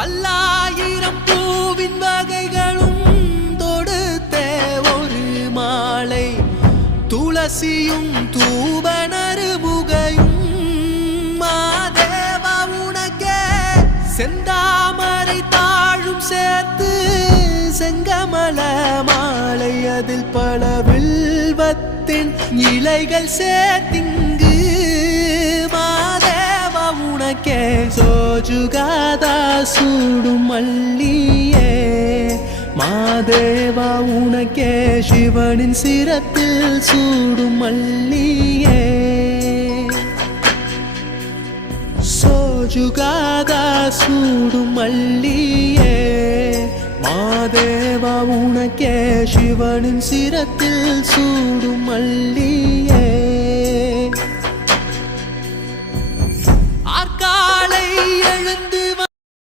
பல்லாயிரம் பூவின் வகைகளும் தொடுத்தே ஒரு மாலை துளசியும் தூபனறுமுகையும் மாதேவா உனக்கே செந்தாமரை தாழும் சேர்த்து செங்கமல மாலை அதில் பல வில்வத்தின் இலைகள் சேர்த்திங்கு மாதேவா உனக்கே சோஜுகாதா சூடும் மல்லியே மாதேவா உனக்கே சிவனின் சிரத்தில் சூடும் மல்லியே சோஜுகாதா சூடும் மல்லியே மாதேவா உனக்கே சிவனின் சிரத்தில் சூடும் மல்லியே